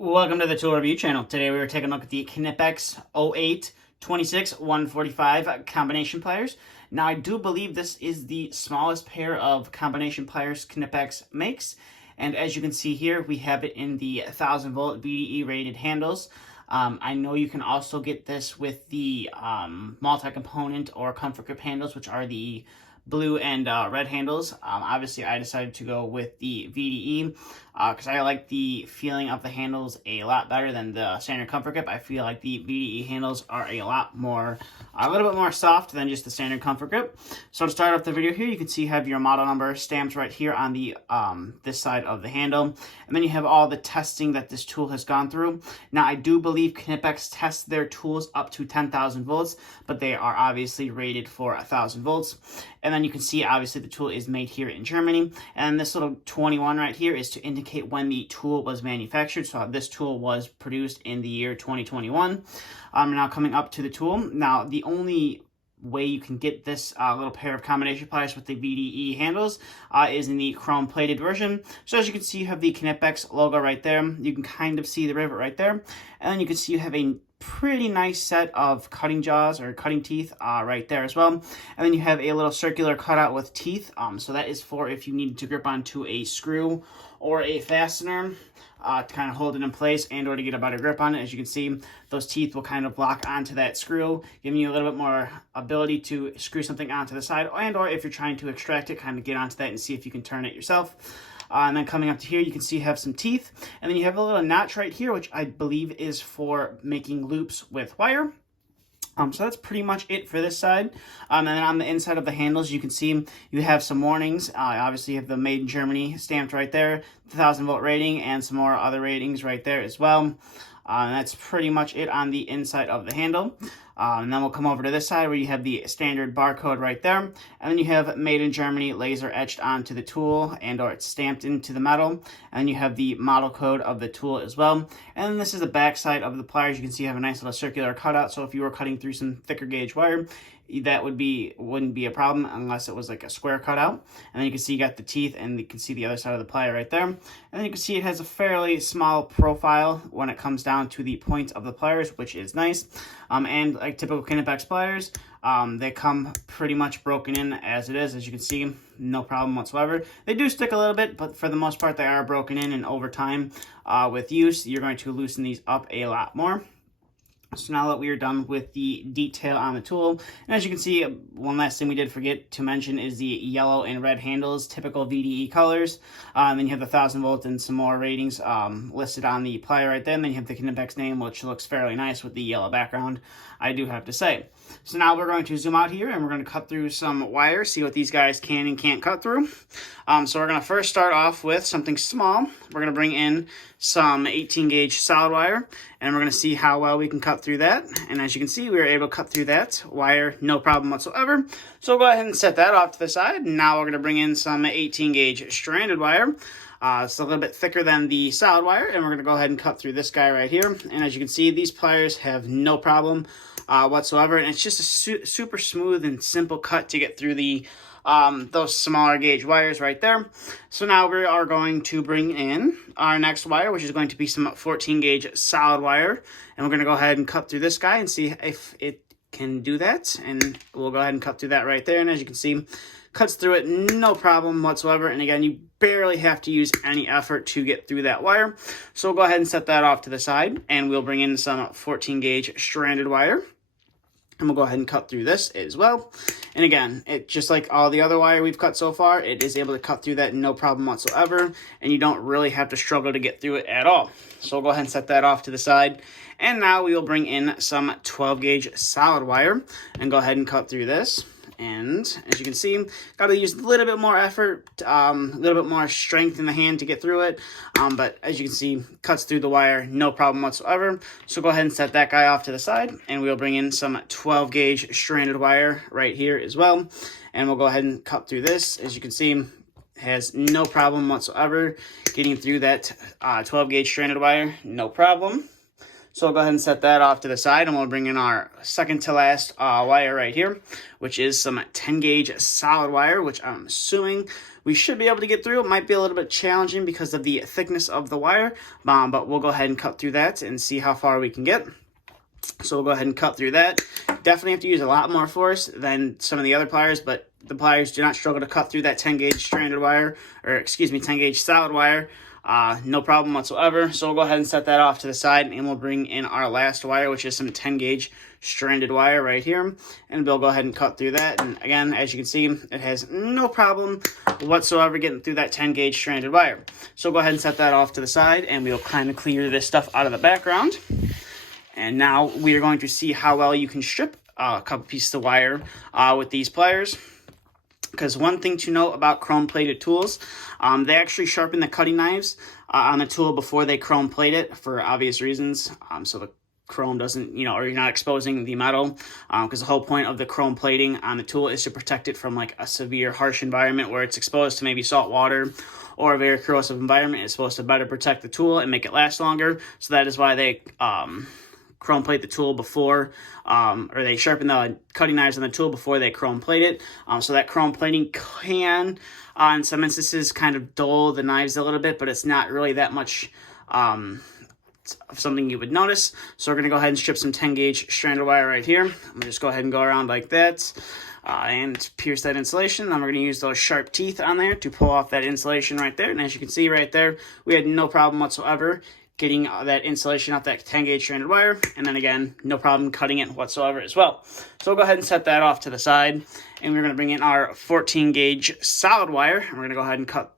Welcome to the tool review channel. Today we are taking a look at the Knipex 08 26 145 combination pliers. Now I do believe this is the smallest pair of combination pliers Knipex makes, and as you can see here we have it in the 1000-volt VDE rated handles. I know you can also get this with the multi-component or comfort grip handles, which are the blue and red handles. Obviously I decided to go with the VDE because I like the feeling of the handles a lot better than the standard comfort grip. I feel like the VDE handles are a little bit more soft than just the standard comfort grip. So to start off the video here, you can see you have your model number stamped right here on the this side of the handle, and then you have all the testing that this tool has gone through. Now I do believe Knipex tests their tools up to 10,000 volts, but they are obviously rated for 1,000 volts. And then you can see obviously the tool is made here in Germany, and this little 21 right here is to indicate when the tool was manufactured. So this tool was produced in the year 2021. Now coming up to the tool, now the only way you can get this little pair of combination pliers with the VDE handles is in the chrome plated version. So as you can see, you have the Knipex logo right there. You can kind of see the rivet right there, and then you can see you have a pretty nice set of cutting jaws or cutting teeth right there as well. And then you have a little circular cutout with teeth. So that is for if you need to grip onto a screw or a fastener to kind of hold it in place and or to get a better grip on it. As you can see, those teeth will kind of lock onto that screw, giving you a little bit more ability to screw something onto the side, and or if you're trying to extract it, kind of get onto that and see if you can turn it yourself. And then coming up to here, you can see you have some teeth, and then you have a little notch right here, which I believe is for making loops with wire. So that's pretty much it for this side. And then on the inside of the handles, you can see you have some warnings. Obviously, you have the Made in Germany stamped right there, the 1000-volt rating, and some more other ratings right there as well. And that's pretty much it on the inside of the handle. And then we'll come over to this side where you have the standard barcode right there. And then you have Made in Germany laser etched onto the tool and or it's stamped into the metal. And then you have the model code of the tool as well. And then this is the back side of the pliers. You can see you have a nice little circular cutout. So if you were cutting through some thicker gauge wire, that wouldn't be a problem unless it was like a square cutout. And then you can see you got the teeth, and you can see the other side of the plier right there. And then you can see it has a fairly small profile when it comes down to the points of the pliers, which is nice. And like typical Knipex pliers, they come pretty much broken in as it is. As you can see, no problem whatsoever. They do stick a little bit, but for the most part, they are broken in, and over time, with use, you're going to loosen these up a lot more. So now that we are done with the detail on the tool, and as you can see, one last thing we did forget to mention is the yellow and red handles, typical VDE colors. Then you have the 1000 volt and some more ratings listed on the plier right there. And then you have the Knipex name, which looks fairly nice with the yellow background, I do have to say. So now we're going to zoom out here and we're going to cut through some wire, see what these guys can and can't cut through. So we're going to first start off with something small. We're going to bring in some 18 gauge solid wire, and we're going to see how well we can cut through that. And as you can see, we were able to cut through that wire no problem whatsoever. So we'll go ahead and set that off to the side. Now we're going to bring in some 18 gauge stranded wire. It's a little bit thicker than the solid wire, and we're going to go ahead and cut through this guy right here. And as you can see, these pliers have no problem whatsoever, and it's just a super smooth and simple cut to get through the those smaller gauge wires right there. So now we are going to bring in our next wire, which is going to be some 14 gauge solid wire, and we're going to go ahead and cut through this guy and see if it can do that. And we'll go ahead and cut through that right there, and as you can see, cuts through it no problem whatsoever. And again, you barely have to use any effort to get through that wire. So we'll go ahead and set that off to the side, and we'll bring in some 14 gauge stranded wire. And we'll go ahead and cut through this as well. And again, it just like all the other wire we've cut so far, it is able to cut through that no problem whatsoever. And you don't really have to struggle to get through it at all. So we'll go ahead and set that off to the side. And now we will bring in some 12 gauge solid wire and go ahead and cut through this. And as you can see, got to use a little bit more effort, a little bit more strength in the hand to get through it. But as you can see, cuts through the wire, no problem whatsoever. So go ahead and set that guy off to the side, and we'll bring in some 12 gauge stranded wire right here as well. And we'll go ahead and cut through this. As you can see, has no problem whatsoever getting through that 12 gauge stranded wire, no problem. So I'll go ahead and set that off to the side, and we'll bring in our second to last wire right here, which is some 10 gauge solid wire, which I'm assuming we should be able to get through. It might be a little bit challenging because of the thickness of the wire, but we'll go ahead and cut through that and see how far we can get. So we'll go ahead and cut through that. Definitely have to use a lot more force than some of the other pliers, but the pliers do not struggle to cut through that 10 gauge stranded wire, or excuse me, 10 gauge solid wire. No problem whatsoever. So we'll go ahead and set that off to the side, and we'll bring in our last wire, which is some 10 gauge stranded wire right here, and we'll go ahead and cut through that. And again, as you can see, it has no problem whatsoever getting through that 10 gauge stranded wire. So we'll go ahead and set that off to the side, and we'll kind of clear this stuff out of the background. And now we are going to see how well you can strip a couple pieces of wire with these pliers. Because one thing to note about chrome-plated tools, they actually sharpen the cutting knives on the tool before they chrome plate it for obvious reasons. So the chrome doesn't, or you're not exposing the metal. Because the whole point of the chrome plating on the tool is to protect it from like a severe, harsh environment where it's exposed to maybe salt water or a very corrosive environment. It's supposed to better protect the tool and make it last longer. So that is why they chrome plate the tool before, or they sharpen the cutting knives on the tool before they chrome plate it. So that chrome plating can, in some instances, kind of dull the knives a little bit, but it's not really that much something you would notice. So we're going to go ahead and strip some 10 gauge stranded wire right here. I'm going to just go ahead and go around like that and pierce that insulation. Then we're going to use those sharp teeth on there to pull off that insulation right there. And as you can see right there, we had no problem whatsoever getting that insulation off that 10 gauge stranded wire, and then again, no problem cutting it whatsoever as well. So we'll go ahead and set that off to the side, and we're going to bring in our 14 gauge solid wire, and we're going to go ahead and cut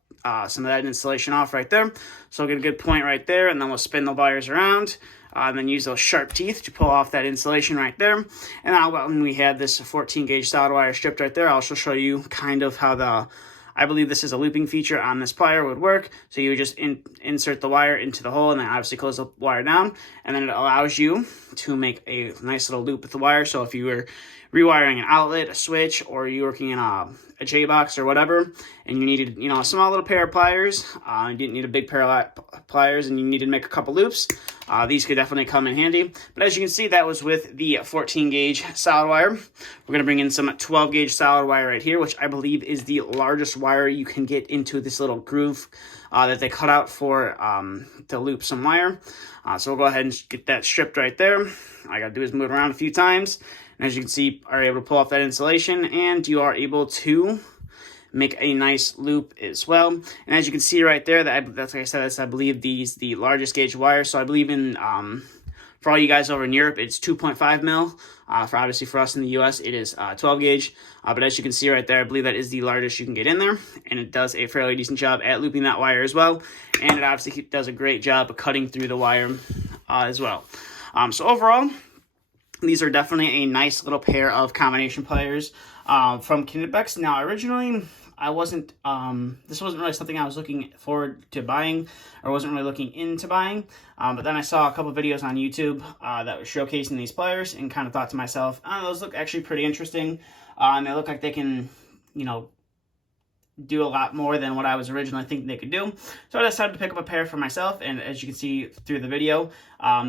some of that insulation off right there. So we'll get a good point right there, and then we'll spin the wires around, and then use those sharp teeth to pull off that insulation right there. And now when we have this 14 gauge solid wire stripped right there, I'll also show you kind of how I believe this is a looping feature on this plier would work. So you would just insert the wire into the hole and then obviously close the wire down. And then it allows you to make a nice little loop with the wire. So if you were rewiring an outlet, a switch, or you're working in a J-box or whatever, and you needed, a small little pair of pliers, you didn't need a big pair of pliers, and you needed to make a couple loops, these could definitely come in handy. But as you can see, that was with the 14 gauge solid wire. We're going to bring in some 12 gauge solid wire right here, which I believe is the largest wire you can get into this little groove that they cut out for to loop some wire. So we'll go ahead and get that stripped right there. All I got to do is move it around a few times. And as you can see, are able to pull off that insulation, and you are able to make a nice loop as well. And as you can see right there, that's like I said, I believe the largest gauge wire. So I believe in for all you guys over in Europe, it's 2.5 mil. Obviously for us in the US, it is 12 gauge. But as you can see right there, I believe that is the largest you can get in there, and it does a fairly decent job at looping that wire as well. And it obviously does a great job of cutting through the wire as well. So overall, these are definitely a nice little pair of combination pliers from Knipex. Now, originally, this wasn't really something I was looking forward to buying, or wasn't really looking into buying. But then I saw a couple videos on YouTube that were showcasing these pliers, and kind of thought to myself, those look actually pretty interesting. And they look like they can, do a lot more than what I was originally thinking they could do. So I decided to pick up a pair for myself, and as you can see through the video,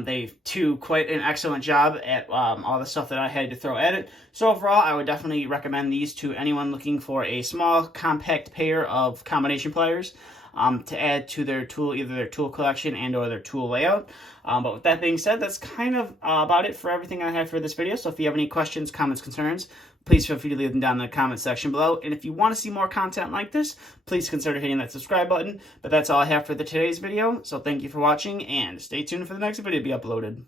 they do quite an excellent job at all the stuff that I had to throw at it. So overall, I would definitely recommend these to anyone looking for a small, compact pair of combination pliers to add to their tool, either their tool collection and or their tool layout. But with that being said, that's kind of about it for everything I have for this video. So if you have any questions, comments, concerns, please feel free to leave them down in the comment section below. And if you want to see more content like this, please consider hitting that subscribe button. But that's all I have for today's video. So thank you for watching, and stay tuned for the next video to be uploaded.